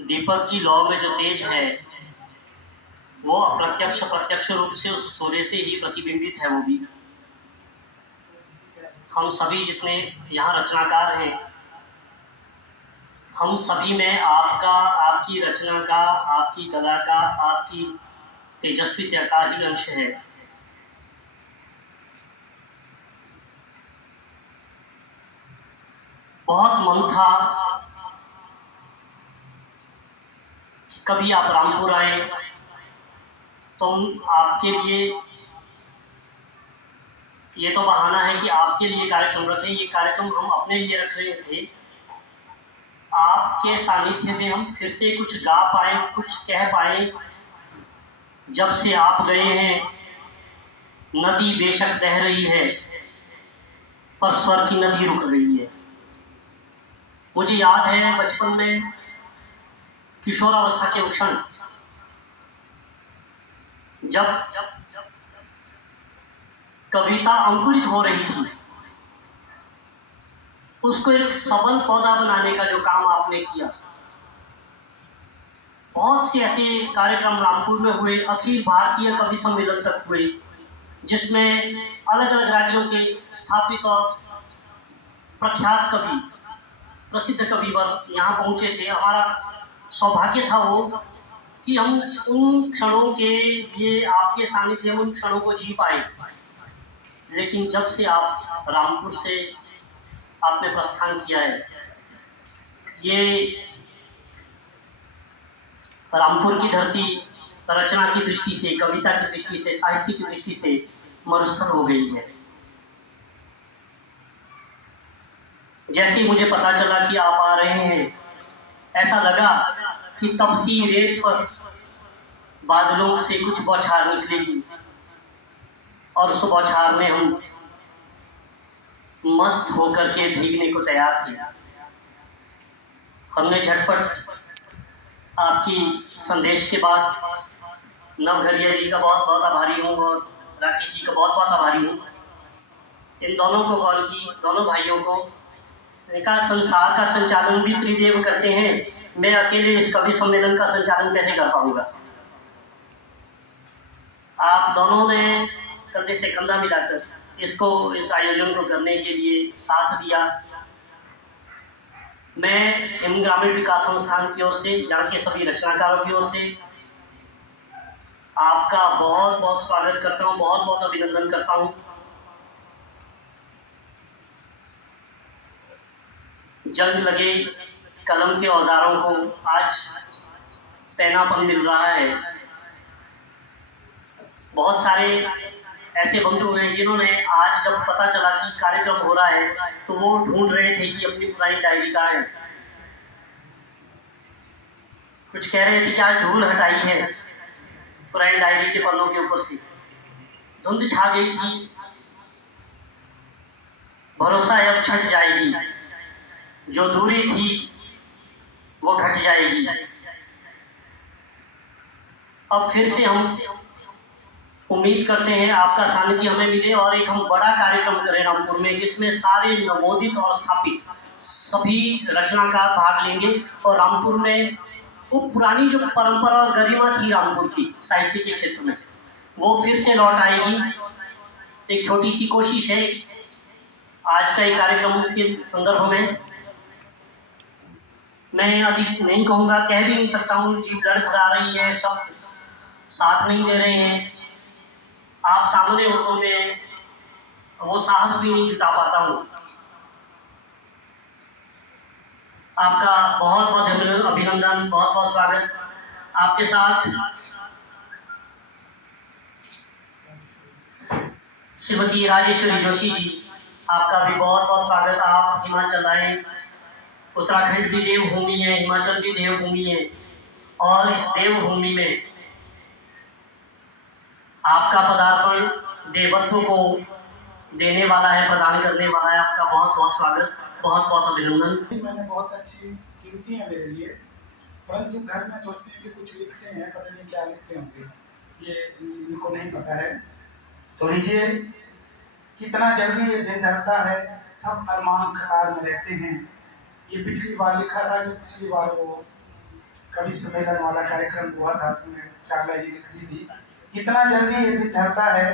दीपक की लौ में जो तेज है वो अप्रत्यक्ष प्रत्यक्ष रूप से उस सूर्य से ही प्रतिबिंबित है। वो भी हम सभी जितने यहाँ रचनाकार हैं, हम सभी में आपका, आपकी रचना का, आपकी कला का, आपकी तेजस्विता का ही अंश है। बहुत मन था कि कभी आप रामपुर आए तो हम आपके लिए, ये तो बहाना है कि आपके लिए कार्यक्रम रखें, ये कार्यक्रम हम अपने लिए रख रहे थे। आपके सानिध्य में हम फिर से कुछ गा पाए, कुछ कह पाए। जब से आप गए हैं नदी बेशक बह रही है पर स्वर की नदी रुक रही है। मुझे याद है बचपन में किशोरावस्था के क्षण, जब कविता अंकुरित हो रही थी, उसको एक सबल पौधा बनाने का जो काम आपने किया। बहुत से ऐसे कार्यक्रम रामपुर में हुए, अखिल भारतीय कवि सम्मेलन तक हुए, जिसमें अलग अलग राज्यों के स्थापित और प्रख्यात कवि, प्रसिद्ध कविवर यहाँ पहुँचे थे। हमारा सौभाग्य था वो कि हम उन क्षणों के लिए आपके सानिध्य में उन क्षणों को जी पाए। लेकिन जब से आप रामपुर से आपने प्रस्थान किया है, ये रामपुर की धरती रचना की दृष्टि से, कविता की दृष्टि से, साहित्य की दृष्टि से मरुस्थल हो गई है। जैसे मुझे पता चला कि आप आ रहे हैं, ऐसा लगा कि तपती रेत पर बादलों से कुछ बौछार निकलेगी और उस बौछार में हम मस्त होकर के भीगने को तैयार थे। हमने झटपट आपकी संदेश के बाद नवघरिया जी का बहुत बहुत आभारी हूँ और राकेश जी का बहुत बहुत आभारी हूँ। इन दोनों को कॉल की, दोनों भाइयों को। कहा संसार का संचालन भी त्रिदेव करते हैं, मैं अकेले इस कवि सम्मेलन का संचालन कैसे कर पाऊंगा। आप दोनों ने कंधे से कंधा मिलाकर इसको, इस आयोजन को करने के लिए साथ दिया। मैं एवं ग्रामीण विकास संस्थान की ओर से, यहाँ के सभी रचनाकारों की ओर से आपका बहुत बहुत स्वागत करता हूँ, बहुत बहुत अभिनंदन करता हूँ। जंग लगे कलम के औजारों को आज पैनापन मिल रहा है। बहुत सारे ऐसे बंधु हैं जिन्होंने आज जब पता चला कि कार्यक्रम हो रहा है तो वो ढूंढ रहे थे कि अपनी पुरानी डायरी कहाँ है। कुछ कह रहे थे कि आज धूल हटाई है पुरानी डायरी के पन्नों के ऊपर से, धुंध छा गई थी, भरोसा अब छट जाएगी, जो दूरी थी वो घट जाएगी। अब फिर से हम उम्मीद करते हैं आपका सानिध्य हमें मिले और एक हम बड़ा कार्यक्रम करें रामपुर में, जिसमें सारे नवोदित और स्थापित सभी रचनाकार भाग लेंगे और रामपुर में वो पुरानी जो परंपरा और गरिमा थी रामपुर की साहित्य के क्षेत्र में, वो फिर से लौट आएगी। एक छोटी सी कोशिश है आज का ये कार्यक्रम, उसके संदर्भ में मैं अधिक नहीं कहूँगा, कह भी नहीं सकता हूँ। जीव लड़खड़ा रही है, शब्द साथ नहीं दे रहे हैं, आप सामने हो तो मैं वो साहस भी नहीं जुटा पाता हूँ। आपका बहुत बहुत अभिनंदन, बहुत बहुत स्वागत। आपके साथ श्रीमती राजेश्वरी जोशी जी, आपका भी बहुत बहुत स्वागत। आप हिमाचल आए, उत्तराखंड भी देवभूमि है, हिमाचल भी देवभूमि है और इस देवभूमि में आपका पदार्पण देवत्व को देने वाला है, प्रदान करने वाला है। आपका बहुत बहुत स्वागत, बहुत बहुत अभिनंदन। मैंने बहुत अच्छी कीमती है मेरे लिए, परंतु घर में सोचते हैं कि कुछ लिखते हैं, पता नहीं क्या लिखते होंगे, ये इनको नहीं पता है। तो लीजिए, कितना जल्दी ये दिन ढलता है, सब अरमान कतार में रहते हैं। ये पिछली बार लिखा था कि पिछली बार वो कवि सम्मेलन वाला कार्यक्रम हुआ था, तुमने चावला जी लिखी थी, कितना जल्दी ये दिन ढलता है,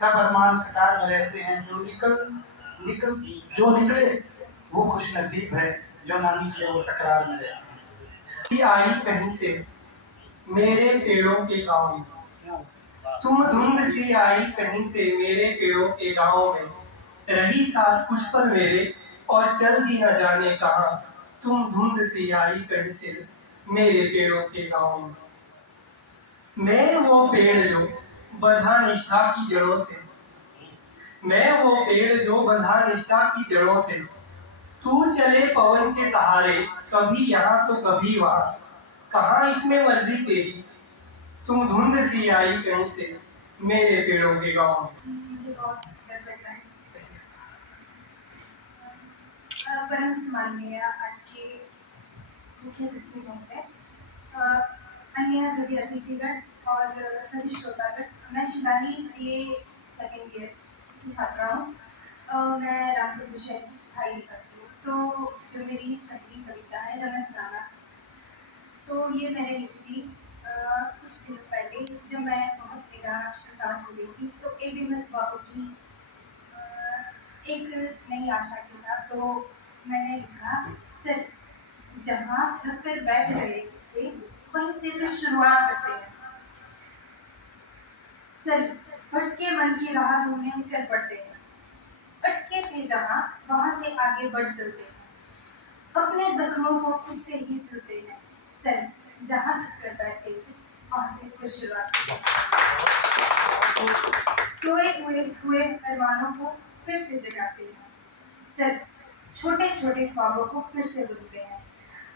सब अरमान कतार में रहते हैं, जो निकले वो खुश नसीब है, जो ना निकले वो तकरार में रहते हैं। आई कहीं से मेरे पेड़ों के गाँव में, तुम धुंध सी आई कहीं से मेरे पेड़ों के गाँव में, रही साथ कुछ पल मेरे और चल दी न जाने कहाँ, तुम धुंध सी आई कहीं से मेरे पेड़ों के गाँव में। मैं वो पेड़ जो बंधा निष्ठा की जड़ों से, मैं वो पेड़ जो बंधा निष्ठा की जड़ों से, तू चले पवन के सहारे, कभी यहाँ तो कभी वहाँ, कहाँ इसमें मर्जी तेरी, तुम धुंध सी आई कहीं से मेरे पेड़ों के गाँव में। मुझे बहुत डर लगता है। परम सम्माननीय आज के मुख्य अतिथि महोदय, अन्य सभी अतिथिगण और सभी श्रोतागण, मैं शिवानी ये सेकेंड ईयर की छात्रा हूँ। मैं रामपुर शहर की स्थायी निवासी हूँ। तो जो मेरी पहली कविता है जो मैं सुनाना, तो ये मैंने लिखी थी कुछ दिन पहले, जब मैं बहुत निराश हताश हो गई थी। तो एक दिन मैं सुबह उठी एक नई आशा के साथ, तो मैंने लिखा, चल जहाँ थक कर बैठ गए थे वहीं से फिर शुरुआत करते हैं, चल भटके मन की राह ढूंढने निकल पड़ते हैं, अटके थे जहाँ वहां से आगे बढ़ चलते हैं, अपने जख्मों को खुद से ही सिलते हैं, चल जहाँ थक कर बैठे थे वहां से फिर शुरुआत करते हैं, सोए हुए अरमानों को फिर से जगाते हैं, चल छोटे छोटे ख्वाबों को फिर से बुनते हैं,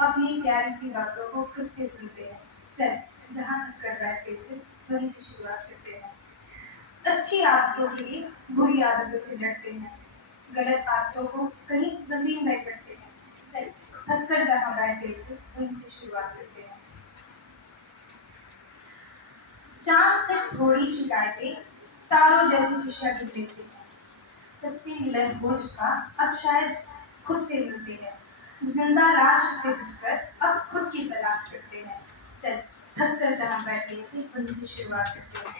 अपनी प्यारी सी बातों को खुद से सुनते हैं, चल जहाँ थक कर बैठे थे वहीं से शुरुआत करते हैं, अच्छी आदतों के लिए बुरी आदतों से लड़ते हैं, गलत आदतों को कहीं जमीन में करते हैं, चल थक कर जहाँ बैठ गए थे वहीं से शुरुआत करते हैं। चांद से थोड़ी शिकायतें तारों जैसी खुशियां ढूंढ लेते हैं, सबसे मिलन हो चुका अब शायद खुद से मिलते हैं, जिंदा लाश से उठकर अब खुद की तलाश करते हैं, चल थक कर जहाँ बैठ गए थे वहीं से शुरुआत करते हैं।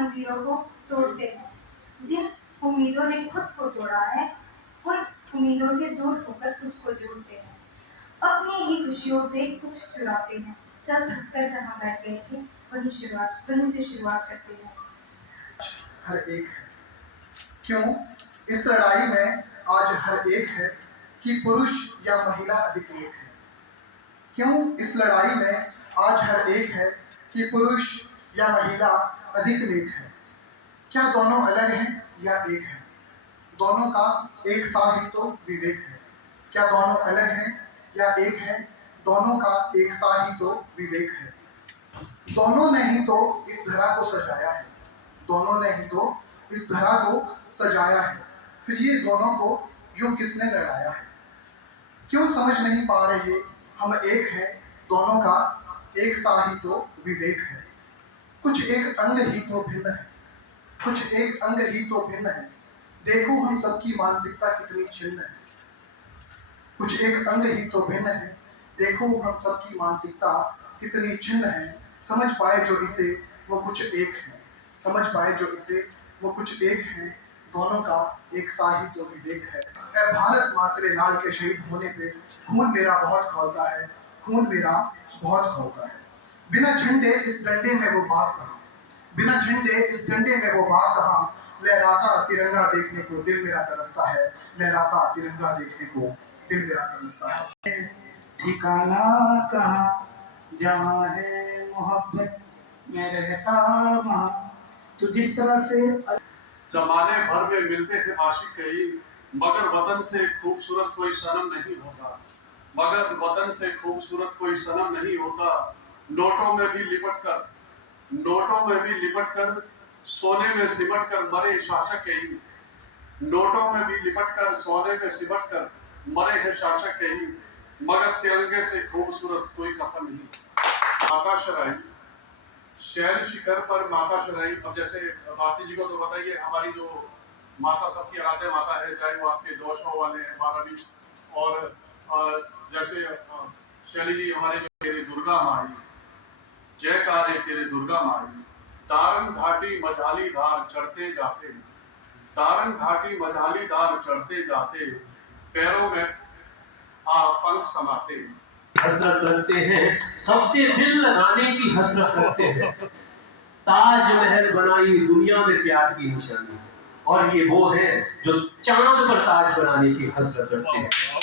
मंजीरों को तोड़ते हैं, जिन उम्मीदों ने खुद को तोड़ा है उन उम्मीदों से दूर होकर खुद को जोड़ते हैं, अपनी ही खुशियों से कुछ चुराते हैं, चल थक कर जहाँ बैठ गए थे वहीं से शुरुआत करते हैं। हर एक है, क्यों इस लड़ाई में आज हर एक है कि पुरुष या महिला अधिक एक है, क्यों इस लड़ाई में आज हर एक है कि पुरुष या महिला अधिक नेक है, क्या दोनों अलग हैं या एक है, दोनों का एक सा ही तो विवेक है, क्या दोनों अलग हैं या एक है, दोनों का एक सा ही तो विवेक है, दोनों ने ही तो इस धरा को सजाया है, दोनों ने ही तो इस धरा को सजाया है, फिर ये दोनों को यूं किसने लड़ाया है, क्यों समझ नहीं पा रहे हम एक हैं, दोनों का एक सा ही तो विवेक है, कुछ एक अंग ही तो भिन्न है, कुछ एक अंग ही तो भिन्न है, देखो हम सबकी मानसिकता कितनी छिन्न है, कुछ एक अंग ही तो भिन्न है, देखो हम सबकी मानसिकता कितनी छिन्न है, समझ पाए जो इसे वो कुछ एक है, समझ पाए जो इसे वो कुछ एक है, दोनों का एक सा ही तो विवेक है। ऐ भारत माँ तेरे लाल के शहीद होने पे खून मेरा बहुत खौलता है, खून मेरा बहुत खौलता है, बिना झंडे इस डंडे में वो बात कहाँ, बिना झंडे इस डंडे में वो बात कहाँ, लहराता तिरंगा देखने को दिल मेरा तरसता है, लहराता तिरंगा देखने को दिल मेरा तरसता है। ठिकाना कहाँ जहाँ है मोहब्बत में रहता वहाँ, तो जिस तरह से जमाने भर में मिलते थे आशिक कई, मगर वतन से खूबसूरत कोई सनम नहीं होता, मगर वतन से खूबसूरत कोई सनम नहीं होता, नोटों में भी लिपट कर सोने में सिमट कर मरे शासक कहीं, नोटों में भी लिपट कर सोने में सिमट कर मरे हैं शासक कहीं, मगर तिरंगे से खूबसूरत कोई कफन नहीं। माता शराई शैल शिखर पर माता शराई, अब जैसे भारती जी को तो बताइए, हमारी जो माता सबकी आराध्य माता है, चाहे वो आपके दोषों वाले हैं 12वीं, और जैसे शैली जी हमारे जो दुर्गा दुर्गा माई, जयकारे तेरे दुर्गा माई। तारंग घाटी मझाली धार चढ़ते जाते, तारंग घाटी मझाली धार चढ़ते जाते, पैरों में पंख समाते। हसरत रखते हैं, सबसे दिल लगाने की हसरत रखते हैं। ताजमहल बनाई दुनिया में प्यार की निशानी, और ये वो है जो चांद पर ताज बनाने की हसरत रखते हैं।